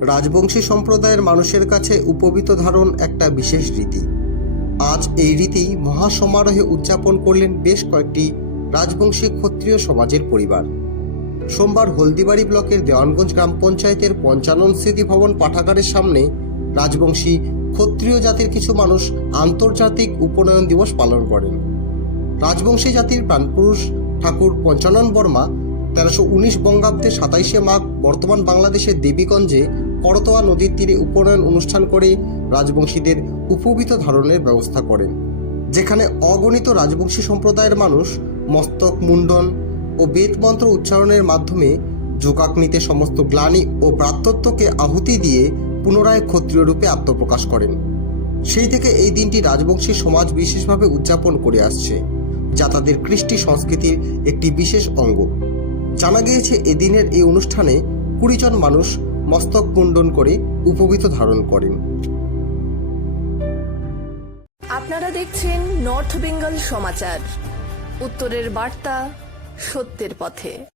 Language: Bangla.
রাজবংশী সম্প্রদায়ের মানুষের কাছে উপবিত ধারণ একটা বিশেষ রীতি। আজ এই রীতি মহাসমারোহে উদযাপন করলেন বেশ কয়েকটি রাজবংশী ক্ষত্রিয় সমাজের পরিবার। সোমবার হলদিবাড়ি ব্লকের দেওয়ানগঞ্জ গ্রাম পঞ্চায়েতের পঞ্চানন স্মৃতি ভবন পাঠাগারের সামনে রাজবংশী ক্ষত্রিয় জাতির কিছু মানুষ আন্তর্জাতিক উপনয়ন দিবস পালন করেন। রাজবংশী জাতির প্রাণপুরুষ ঠাকুর পঞ্চানন বর্মা তেরোশো উনিশ বঙ্গাব্দে সাতাইশে মাঘ বর্তমান বাংলাদেশের দেবীগঞ্জে করতোয়া নদীর তীরে উপনয়ন অনুষ্ঠান করে রাজবংশীদের উপবিত ধারণের ব্যবস্থা করেন, যেখানে অগণিত রাজবংশী সম্প্রদায়ের মানুষ মস্তক, মুন্ডন ও বেদমন্ত্র উচ্চারণের মাধ্যমে যোগাগ্নিতে সমস্ত গ্লানি ও প্রাত্যত্বকে আহুতি দিয়ে পুনরায় ক্ষত্রিয় রূপে আত্মপ্রকাশ করেন। সেই থেকে এই দিনটি রাজবংশী সমাজ বিশেষভাবে উদযাপন করে আসছে, যা তাদের কৃষ্টি সংস্কৃতির একটি বিশেষ অঙ্গ। জানা গিয়েছে এদিনের এই অনুষ্ঠানে কুড়ি জন মানুষ মস্তক কুণ্ডন করে উপবিত ধারণ করেন। আপনারা দেখছেন নর্থ বেঙ্গল সমাচার। উত্তরের বার্তা সত্যের পথে।